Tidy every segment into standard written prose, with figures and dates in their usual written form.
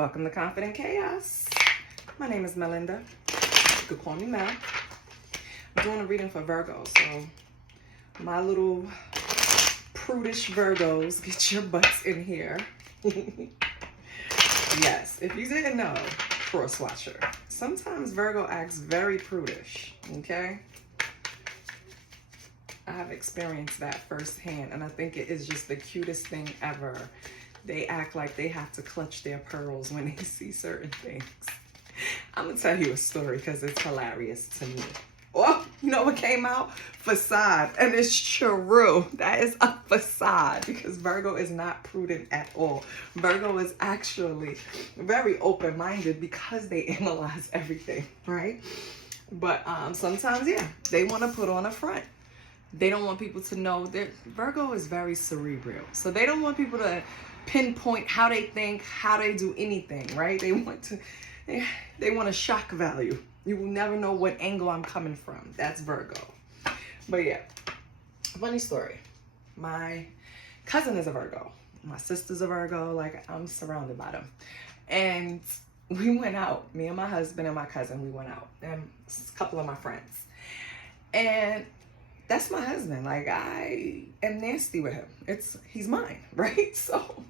Welcome to Confident Chaos. My name is Melinda. You could call me Mel. I'm doing a reading for Virgo, so my little prudish Virgos, get your butts in here. Yes, if you didn't know, cross-watcher. Sometimes Virgo acts very prudish, okay? I have experienced that firsthand, and I think it is just the cutest thing ever. They act like they have to clutch their pearls when they see certain things. I'm gonna tell you a story because it's hilarious to me. Oh, you know what came out? Facade. And it's true. That is a facade because Virgo is not prudent at all. Virgo is actually very open-minded because they analyze everything, right? But sometimes, yeah, they want to put on a front. They don't want people to know that Virgo is very cerebral. So they don't want people to pinpoint how they think, how they do anything, right? They want a shock value. You will never know what angle I'm coming from. That's Virgo. But yeah, funny story. My cousin is a Virgo. My sister's a Virgo. Like, I'm surrounded by them. And we went out. Me and my husband and my cousin, we went out. And a couple of my friends. And that's my husband. Like, I am nasty with him. He's mine, right? So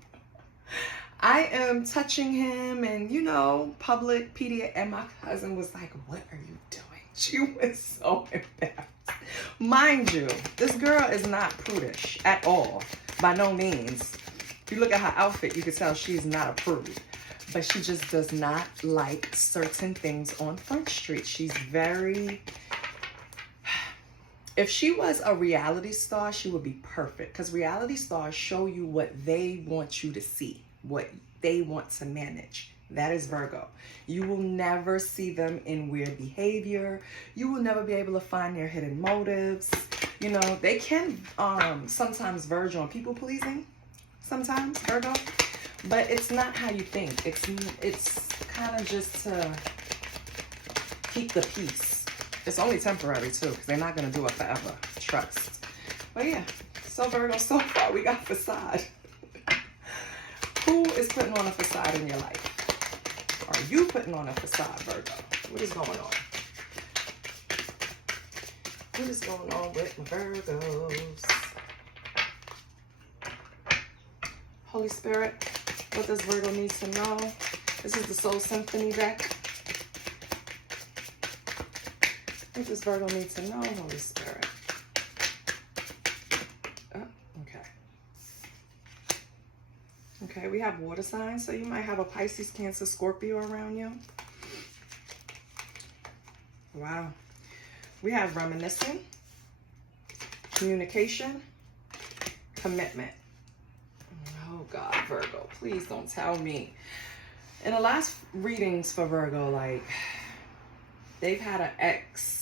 I am touching him and, you know, public PDA. And my cousin was like, what are you doing? She was so embarrassed. Mind you, this girl is not prudish at all. By no means. If you look at her outfit, you can tell she's not a prude. But she just does not like certain things on Front Street. She's very... If she was a reality star, she would be perfect. Because reality stars show you what they want you to see. What they want to manage. That is Virgo. You will never see them in weird behavior. You will never be able to find their hidden motives. You know, they can sometimes verge on people pleasing. Sometimes, Virgo. But it's not how you think. It's kind of just to keep the peace. It's only temporary too, because they're not going to do it forever. Trust. But yeah, so Virgo, so far we got facade. Who is putting on a facade in your life? Are you putting on a facade, Virgo? What is going on? What is going on with Virgos? Holy Spirit, what does Virgo need to know? This is the Soul Symphony deck. What does Virgo need to know, Holy Spirit? Oh, okay. Okay, we have water signs, so you might have a Pisces, Cancer, Scorpio around you. Wow. We have reminiscing, communication, commitment. Oh, God, Virgo, please don't tell me. In the last readings for Virgo, like, they've had an ex,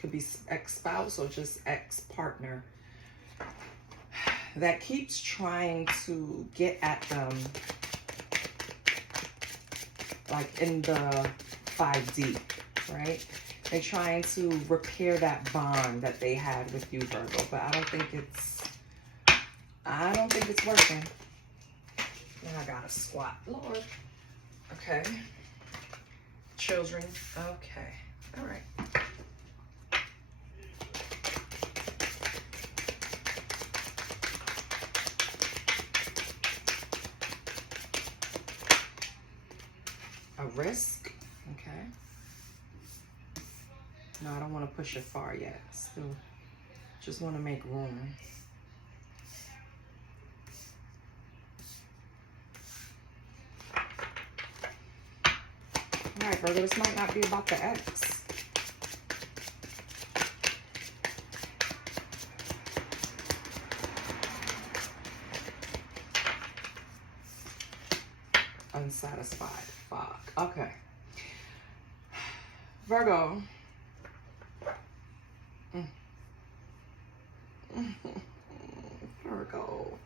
could be ex-spouse or just ex-partner, that keeps trying to get at them, like in the 5D, right? They're trying to repair that bond that they had with you, Virgo, but I don't think it's working. And I gotta squat, Lord. Okay. Children, okay. All right. A risk, okay. No, I don't want to push it far yet. Still, just want to make room. All right, Virgo, this might not be about the ex. Unsatisfied. Fuck. Okay. Virgo. Virgo.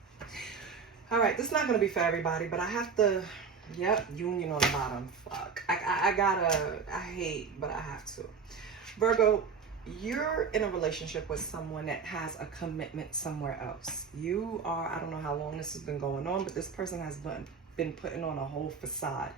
All right, this is not going to be for everybody, but I have to... Yep, union on the bottom. Fuck. I hate, but I have to. Virgo, you're in a relationship with someone that has a commitment somewhere else. You are, I don't know how long this has been going on, but this person has been been putting on a whole facade.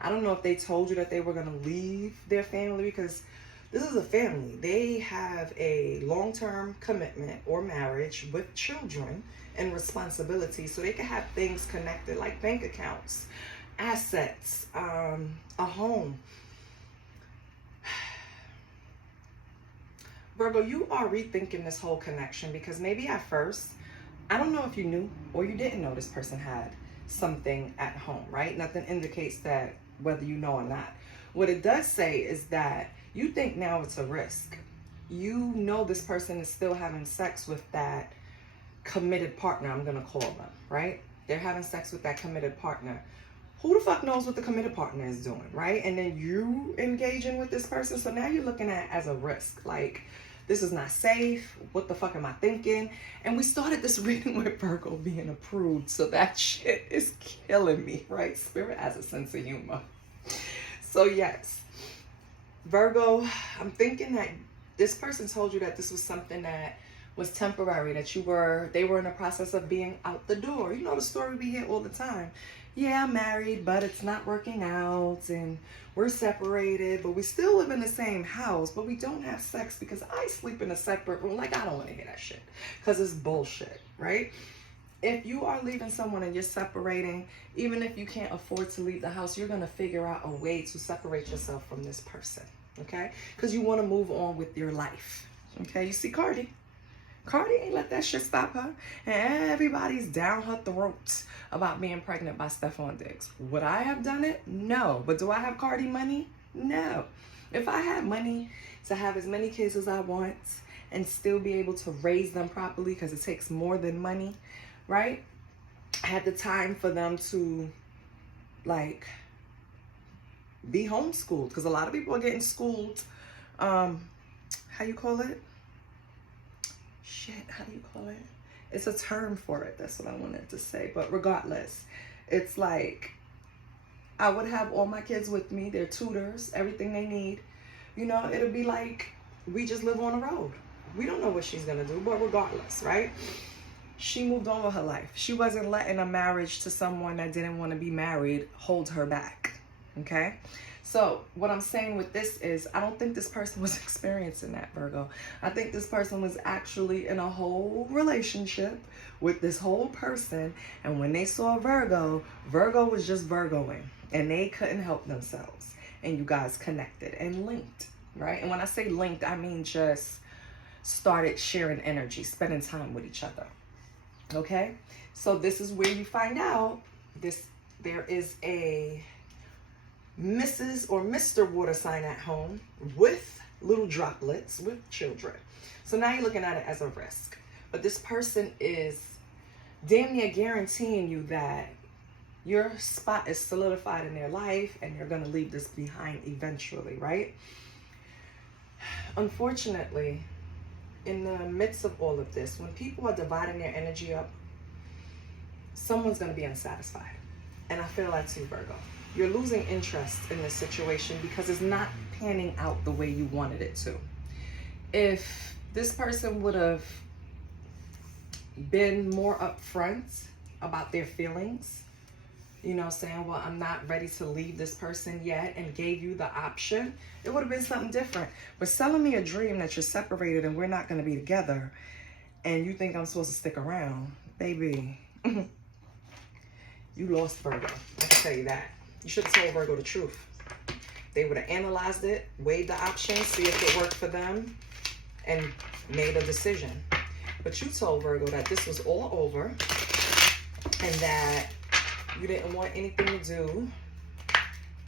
I don't know if they told you that they were going to leave their family, because this is a family. They have a long-term commitment or marriage with children and responsibility, so they can have things connected like bank accounts, assets, a home. Virgo, you are rethinking this whole connection, because maybe at first, I don't know if you knew or you didn't know this person had something at home, right? Nothing indicates that whether you know or not. What it does say is that you think now it's a risk. You know this person is still having sex with that committed partner, I'm going to call them, right? They're having sex with that committed partner. Who the fuck knows what the committed partner is doing, right? And then you engaging with this person. So now you're looking at it as a risk. Like, this is not safe. What the fuck am I thinking? And we started this reading with Virgo being approved. So that shit is killing me, right? Spirit has a sense of humor. So yes, Virgo, I'm thinking that this person told you that this was something that was temporary, that they were in the process of being out the door. You know the story we hear all the time. Yeah, I'm married, but it's not working out, and we're separated, but we still live in the same house, but we don't have sex because I sleep in a separate room. Like, I don't want to hear that shit, because it's bullshit, right? If you are leaving someone and you're separating, even if you can't afford to leave the house, you're going to figure out a way to separate yourself from this person, okay? Because you want to move on with your life, okay? You see Cardi ain't let that shit stop her. And everybody's down her throat about being pregnant by Stephon Diggs. Would I have done it? No. But do I have Cardi money? No. If I had money to have as many kids as I want and still be able to raise them properly, because it takes more than money, right? I had the time for them to, like, be homeschooled, because a lot of people are getting schooled, how you call it? Shit, how do you call it? It's a term for it. That's what I wanted to say. But regardless, it's like, I would have all my kids with me, their tutors, everything they need. You know, it'll be like, we just live on the road. We don't know what she's going to do, but regardless, right? She moved on with her life. She wasn't letting a marriage to someone that didn't want to be married hold her back, okay? So what I'm saying with this is, I don't think this person was experiencing that, Virgo. I think this person was actually in a whole relationship with this whole person. And when they saw Virgo, Virgo was just Virgoing. And they couldn't help themselves. And you guys connected and linked, right? And when I say linked, I mean just started sharing energy, spending time with each other. Okay? So this is where you find out there is a Mrs. or Mr. water sign at home with little droplets, with children. So now you're looking at it as a risk. But this person is damn near guaranteeing you that your spot is solidified in their life and you're going to leave this behind eventually, right? Unfortunately, in the midst of all of this, when people are dividing their energy up, someone's going to be unsatisfied. And I feel like too, Virgo. You're losing interest in this situation because it's not panning out the way you wanted it to. If this person would have been more upfront about their feelings, you know, saying, well, I'm not ready to leave this person yet, and gave you the option, it would have been something different. But selling me a dream that you're separated and we're not going to be together, and you think I'm supposed to stick around, baby, you lost, Virgo. I can tell you that. You should have told Virgo the truth. They would have analyzed it, weighed the options, see if it worked for them, and made a decision. But you told Virgo that this was all over and that you didn't want anything to do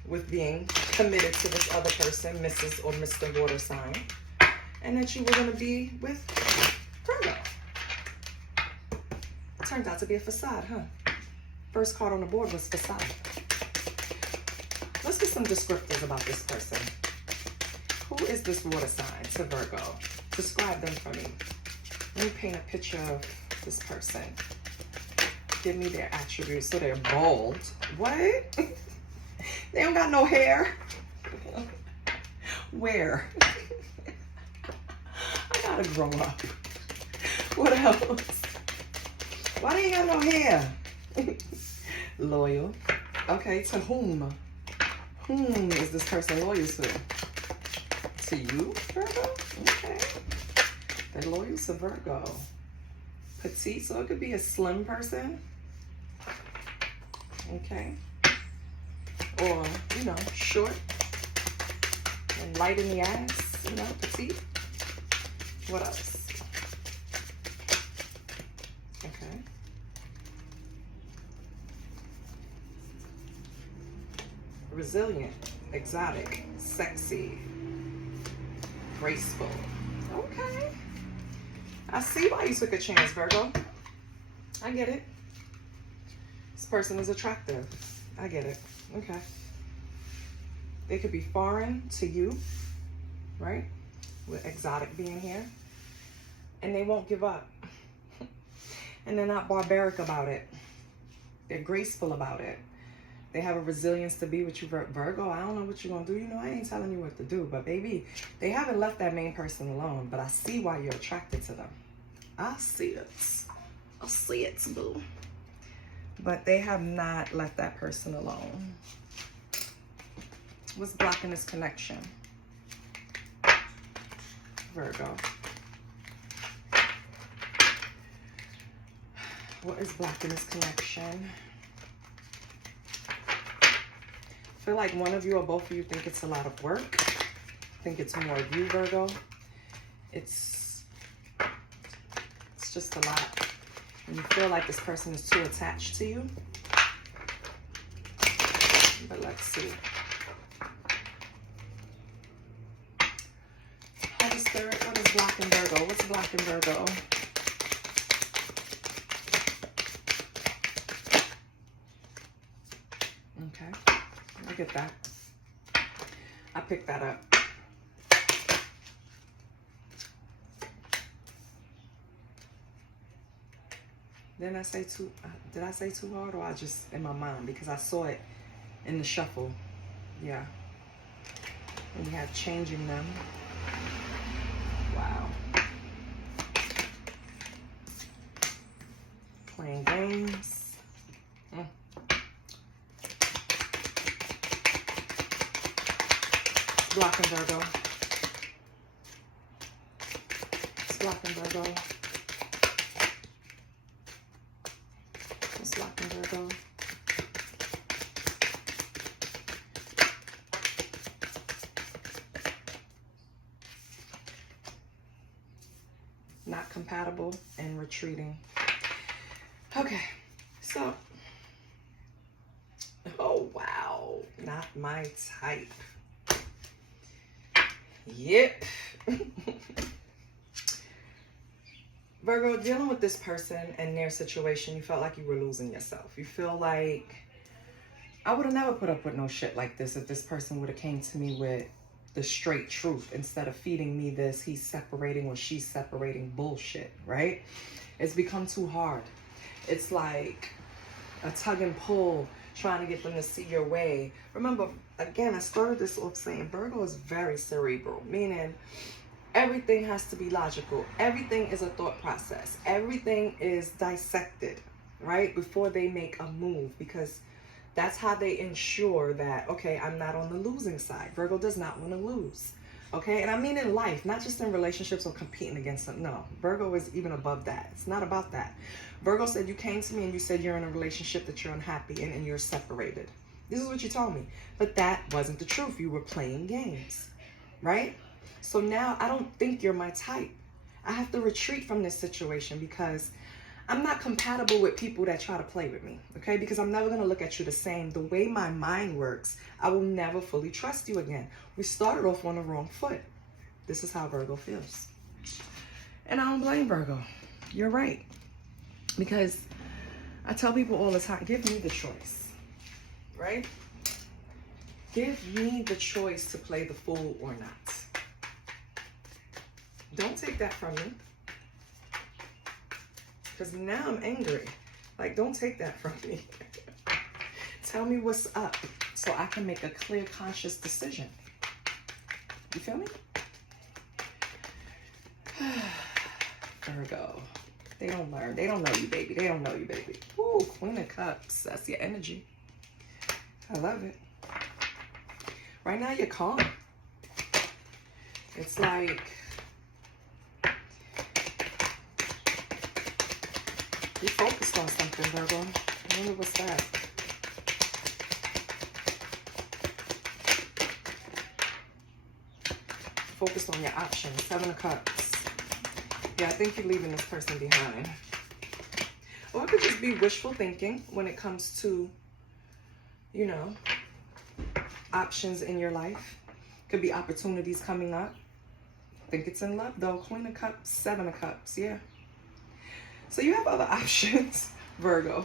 with being committed to this other person, Mrs. or Mr. Water sign, and that you were going to be with Virgo. Turned out to be a facade, huh? First card on the board was facade. Let's get some descriptors about this person. Who is this water sign to Virgo? Describe them for me. Let me paint a picture of this person. Give me their attributes. So they're bald. What? They don't got no hair. Where? I gotta grow up. What else? Why do you got no hair? Loyal. Okay, to whom? Whom is this person loyal to? To you, Virgo? Okay. They're loyal to Virgo. Petite, so it could be a slim person. Okay. Or, you know, short and light in the ass, you know, petite. What else? Okay. Resilient, exotic, sexy, graceful. Okay. I see why you took a chance, Virgo. I get it. This person is attractive. I get it. Okay. They could be foreign to you, right? With exotic being here. And they won't give up. And they're not barbaric about it. They're graceful about it. They have a resilience to be with you, Virgo. I don't know what you're going to do. You know, I ain't telling you what to do. But baby, they haven't left that main person alone. But I see why you're attracted to them. I see it. I see it, boo. But they have not left that person alone. What's blocking this connection? Virgo. What is blocking this connection? I feel like one of you or both of you think it's a lot of work. Think it's more of you, Virgo. It's just a lot. And you feel like this person is too attached to you. But let's see. Holy Spirit, what is blocking Virgo? What's blocking Virgo? Okay, I get that. I picked that up. Did I say too hard, or I just in my mind? Because I saw it in the shuffle. Yeah. And you have changing them. Wow. Playing games. Blocking Virgo. It's blocking Virgo. It's blocking Virgo. Not compatible and retreating. Okay, so. Oh, wow. Not my type. Yep. Virgo, dealing with this person and their situation, you felt like you were losing yourself. You feel like I would have never put up with no shit like this if this person would have came to me with the straight truth instead of feeding me this he's separating or she's separating bullshit, right? It's become too hard. It's like a tug and pull, trying to get them to see your way. Remember, again, I started this off saying Virgo is very cerebral, meaning everything has to be logical. Everything is a thought process. Everything is dissected, right? Before they make a move, because that's how they ensure that, okay, I'm not on the losing side. Virgo does not want to lose, okay? And I mean in life, not just in relationships or competing against them. No, Virgo is even above that. It's not about that. Virgo said you came to me and you said you're in a relationship that you're unhappy in and you're separated. This is what you told me. But that wasn't the truth. You were playing games, right? So now I don't think you're my type. I have to retreat from this situation because I'm not compatible with people that try to play with me, okay? Because I'm never going to look at you the same. The way my mind works, I will never fully trust you again. We started off on the wrong foot. This is how Virgo feels. And I don't blame Virgo. You're right. Because I tell people all the time, give me the choice, right? Give me the choice to play the fool or not. Don't take that from me. Because now I'm angry. Like, don't take that from me. Tell me what's up so I can make a clear, conscious decision. You feel me? Virgo. They don't learn. They don't know you, baby. They don't know you, baby. Ooh, Queen of Cups. That's your energy. I love it. Right now, you're calm. It's like you're focused on something, Virgo. I wonder what's that. Focused on your options. 7 of Cups. Yeah, I think you're leaving this person behind. Or it could just be wishful thinking when it comes to, you know, options in your life. Could be opportunities coming up. I think it's in love though. Queen of Cups, 7 of Cups, yeah. So you have other options, Virgo.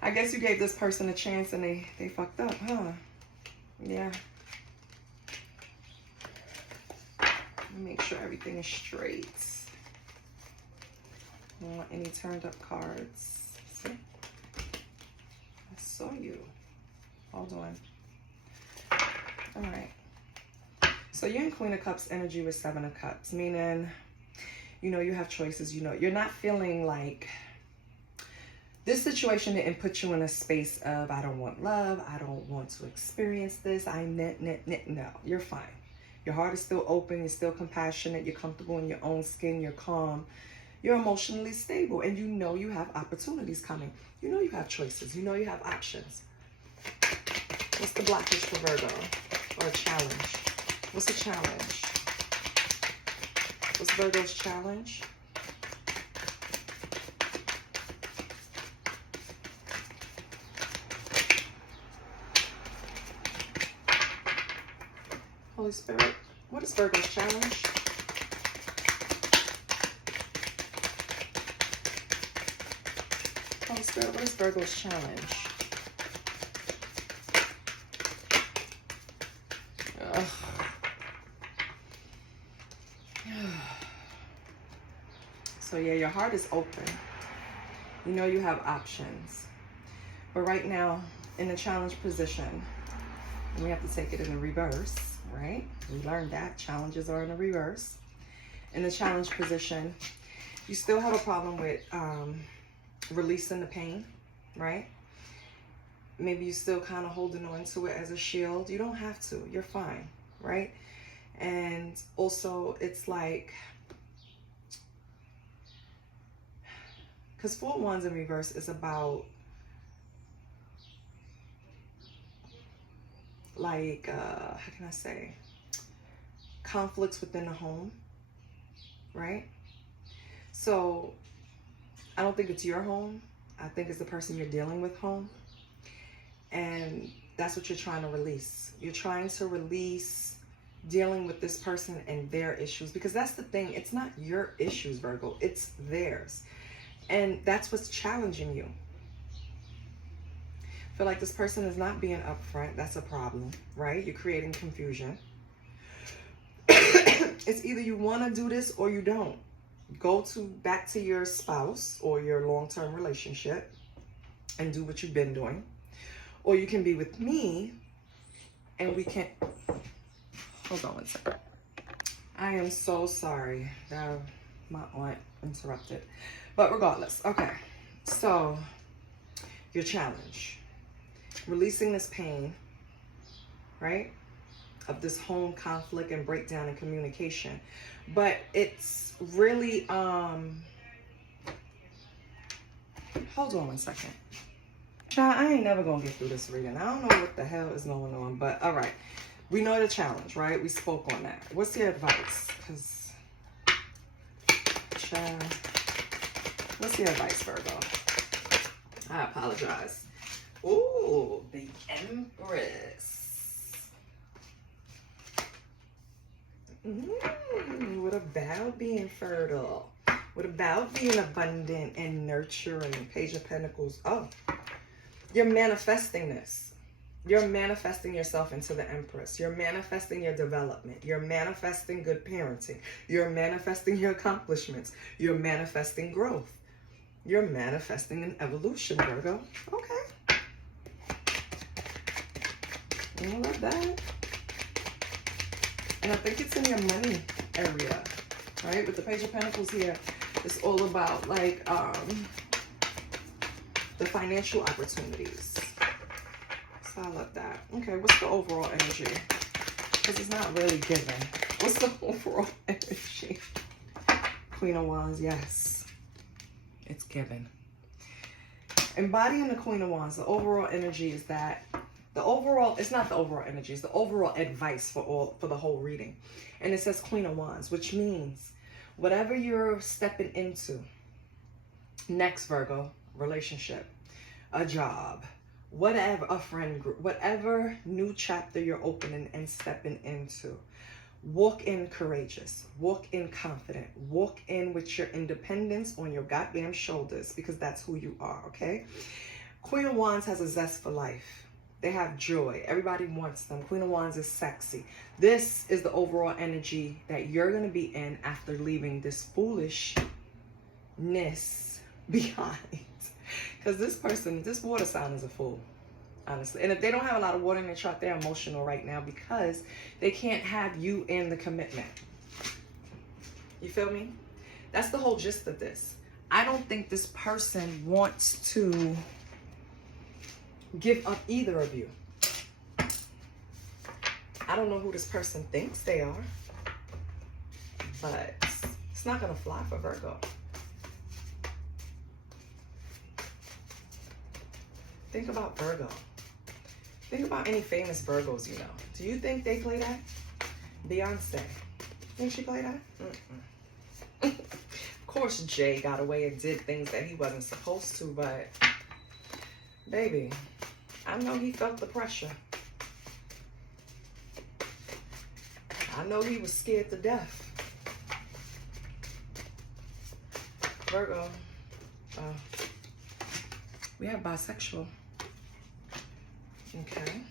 I guess you gave this person a chance and they fucked up, huh? Yeah. Make sure everything is straight. I don't want any turned up cards. See? I saw you. Hold on. All right. So you're in Queen of Cups energy with 7 of Cups, meaning, you know, you have choices. You know, you're not feeling like this situation didn't put you in a space of, I don't want love. I don't want to experience this. No, you're fine. Your heart is still open. You're still compassionate. You're comfortable in your own skin. You're calm. You're emotionally stable. And you know you have opportunities coming. You know you have choices. You know you have options. What's the blockage for Virgo? Or a challenge? What's the challenge? What's Virgo's challenge? Holy Spirit, what is Virgo's challenge? Holy Spirit, what is Virgo's challenge? Ugh. So yeah, your heart is open. You know you have options. But right now, in the challenge position, and we have to take it in the reverse, right? We learned that challenges are in the reverse. In the challenge position, you still have a problem with releasing the pain, right? Maybe you're still kind of holding on to it as a shield. You don't have to. You're fine, right? And also, it's like, because 4 wands in reverse is about like, how can I say, conflicts within the home, right? So I don't think it's your home. I think it's the person you're dealing with home. And that's what you're trying to release. You're trying to release dealing with this person and their issues, because that's the thing. It's not your issues, Virgo. It's theirs. And that's what's challenging you. I feel like this person is not being upfront. That's a problem, right? You're creating confusion. It's either you want to do this or you don't. Go back to your spouse or your long-term relationship and do what you've been doing. Or you can be with me and we can... Hold on one second. I am so sorry. My aunt interrupted. But regardless, okay. So, your challenge. Releasing this pain, right? Of this home conflict and breakdown in communication. But it's really, hold on one second. Child, I ain't never gonna get through this reading. I don't know what the hell is going on, but all right. We know the challenge, right? We spoke on that. What's your advice? Because, child, what's your advice, Virgo? I apologize. Ooh, the Empress. What about being fertile? What about being abundant and nurturing? Page of Pentacles. Oh, you're manifesting this. You're manifesting yourself into the Empress. You're manifesting your development. You're manifesting good parenting. You're manifesting your accomplishments. You're manifesting growth. You're manifesting an evolution, Virgo. Okay. I love that. And I think it's in your money area, right? With the Page of Pentacles here, it's all about like the financial opportunities. I love that. Okay, what's the overall energy? Because it's not really given. What's the overall energy? Queen of Wands, yes. It's given. Embodying the Queen of Wands, the overall energy is that it's not the overall energy, it's the overall advice for the whole reading. And it says Queen of Wands, which means whatever you're stepping into next, Virgo, relationship, a job, whatever, a friend group, whatever new chapter you're opening and stepping into, walk in courageous, walk in confident, walk in with your independence on your goddamn shoulders, because that's who you are, okay? Queen of Wands has a zest for life. They have joy. Everybody wants them. Queen of Wands is sexy. This is the overall energy that you're going to be in after leaving this foolishness behind. Because this person, this water sign is a fool, honestly. And if they don't have a lot of water in their chart, they're emotional right now because they can't have you in the commitment. You feel me? That's the whole gist of this. I don't think this person wants to give up either of you. I don't know who this person thinks they are, but it's not going to fly for Virgo. Think about Virgo. Think about any famous Virgos you know. Do you think they play that? Beyonce. Think she played that? Of course Jay got away and did things that he wasn't supposed to, but baby, I know he felt the pressure. I know he was scared to death. Virgo. We have bisexual. Okay.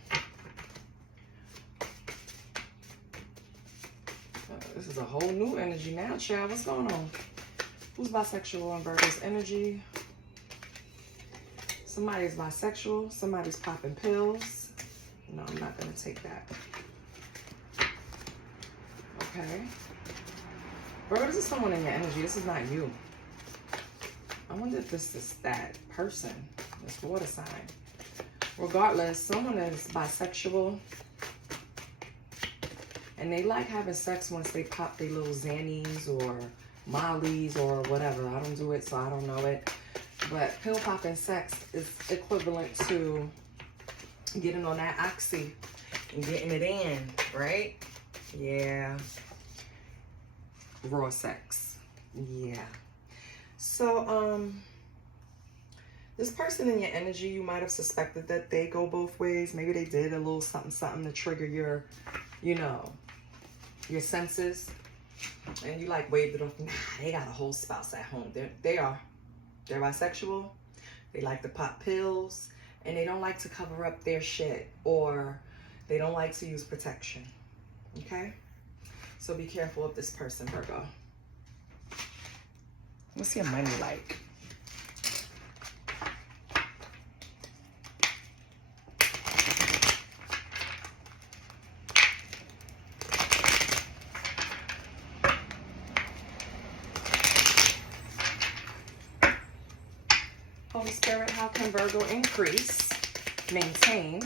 This is a whole new energy now, child. What's going on? Who's bisexual on Virgo's energy? Somebody's bisexual. Somebody's popping pills. No, I'm not going to take that. Okay. Virgo, this is someone in your energy. This is not you. I wonder if this is that person, this water sign. Regardless, someone is bisexual and they like having sex once they pop their little Xannies or Mollies or whatever. I don't do it, so I don't know it. But pill popping sex is equivalent to getting on that oxy and getting it in, right? Yeah. Raw sex. Yeah. So, this person in your energy, you might have suspected that they go both ways. Maybe they did a little something, something to trigger your, you know, your senses. And you like waved it off. Nah, they got a whole spouse at home. They're bisexual. They like to pop pills. And they don't like to cover up their shit. Or they don't like to use protection. Okay? So be careful of this person, Virgo. What's your money like? Holy Spirit, how can Virgo increase, maintain?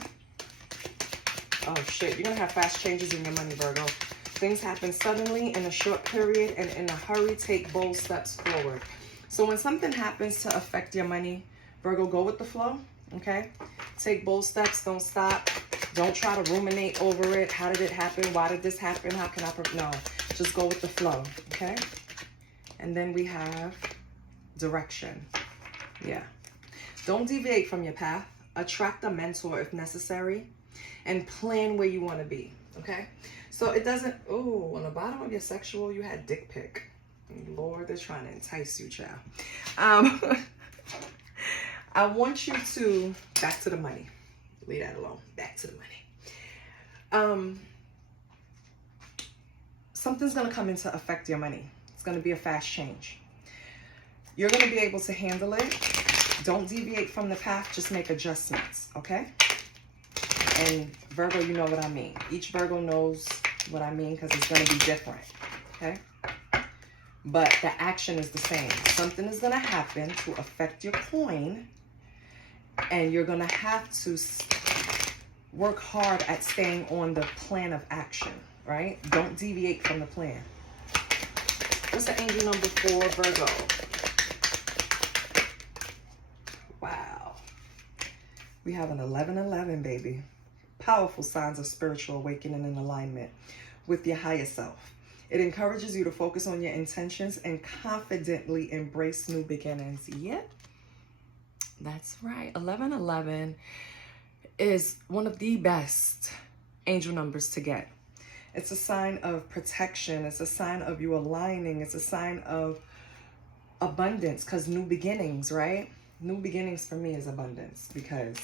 Oh shit, you're gonna have fast changes in your money, Virgo. Things happen suddenly in a short period and in a hurry. Take bold steps forward. So when something happens to affect your money, Virgo, go with the flow, okay? Take bold steps, don't stop. Don't try to ruminate over it. How did it happen? Why did this happen? How can I, no, just go with the flow, okay? And then we have direction, yeah. Don't deviate from your path. Attract a mentor if necessary and plan where you want to be, okay? So it doesn't, oh, on the bottom of your sexual, you had dick pic. Lord, they're trying to entice you, child. I want you to, back to the money. Leave that alone. Back to the money. Something's going to come in to affect your money. It's going to be a fast change. You're going to be able to handle it. Don't deviate from the path. Just make adjustments, okay? And Virgo, you know what I mean. Each Virgo knows what I mean because it's going to be different, okay? But the action is the same. Something is going to happen to affect your coin, and you're going to have to work hard at staying on the plan of action, right? Don't deviate from the plan. What's the angel number for Virgo? Wow. We have an 1111, baby. Powerful signs of spiritual awakening and alignment with your higher self. It encourages you to focus on your intentions and confidently embrace new beginnings. Yep, that's right. 1111 is one of the best angel numbers to get. It's a sign of protection. It's a sign of you aligning. It's a sign of abundance, because new beginnings, right? New beginnings for me is abundance, because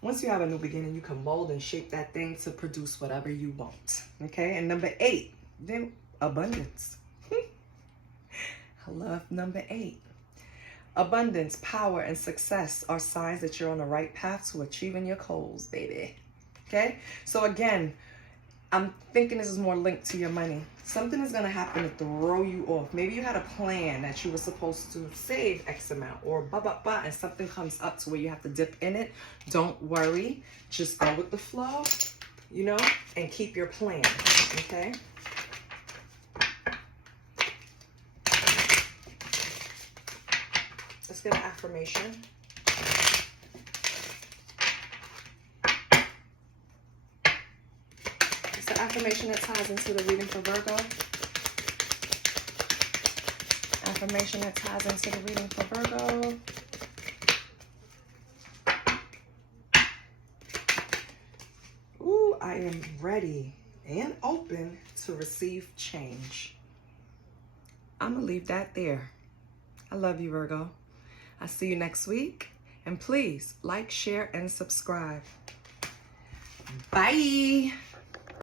once you have a new beginning, you can mold and shape that thing to produce whatever you want. Okay? And number 8, then abundance. I love number 8. Abundance, power, and success are signs that you're on the right path to achieving your goals, baby. Okay? So again, I'm thinking this is more linked to your money. Something is going to happen to throw you off. Maybe you had a plan that you were supposed to save X amount or blah, blah, blah, and something comes up to where you have to dip in it. Don't worry. Just go with the flow, you know, and keep your plan, okay? Let's get an affirmation. It's the affirmation that ties into the reading for Virgo. Affirmation that ties into the reading for Virgo. Ooh, I am ready and open to receive change. I'm going to leave that there. I love you, Virgo. I'll see you next week. And please like, share, and subscribe. Bye.